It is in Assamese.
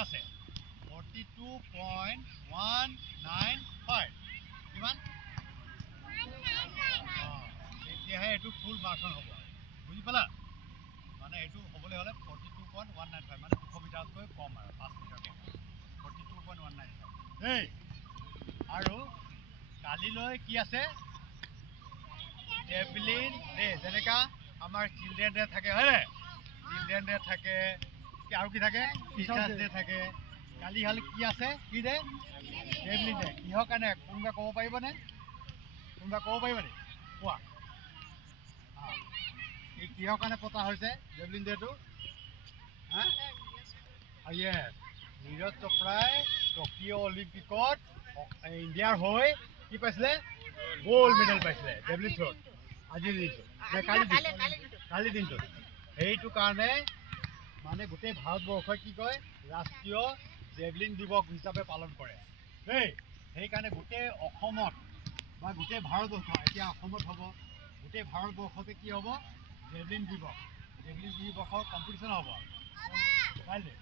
আছে 42.195 কিমান তেতিয়াহে এইটো ফুল মাৰাথন হ'ব বুজি পালা মানে এইটো হ'বলৈ হ'লে 42.195 মানে 200 মিটাৰতকৈ কম আৰু 5 মিটাৰ কম 42.195 দেই আৰু কালিলৈ কি আছে জেভলিন দেই যেনেকা আমাৰ চিলড্ৰেন ডে থাকে হয়নে চিলড্ৰেন ডে থাকে আৰু কি থাকে টিচাৰ্ছ ডে থাকে কালি হ'লে কি আছে কি ডে জেভলিন ডে কিহৰ কাৰণে কোনোবা ক'ব পাৰিবনে কোনোবা ক'ব পাৰিবনে কোৱা এই কিহৰ কাৰণে পতা হৈছে জেভলিন ডেটো হা য়েছ নীৰজ চোপ্ৰাই টকিঅ' অলিম্পিকত ইণ্ডিয়াৰ হৈ কি পাইছিলে গোল্ড মেডেল পাইছিলে জেভলিন থ্ৰ'ত আজিৰ দিনটো কালি দিনটোত সেইটো কাৰণে মানে গোটেই ভাৰতবৰ্ষই কি কয় ৰাষ্ট্ৰীয় জেভলিন দিৱস হিচাপে পালন কৰে দেই সেইকাৰণে গোটেই অসমত বা গোটেই ভাৰতবৰ্ষ এতিয়া অসমত হ'ব গোটেই ভাৰতবৰ্ষতে কি হ'ব জেভলিন দিৱসৰ কম্পিটিশ্যন হ'ব কাইলৈ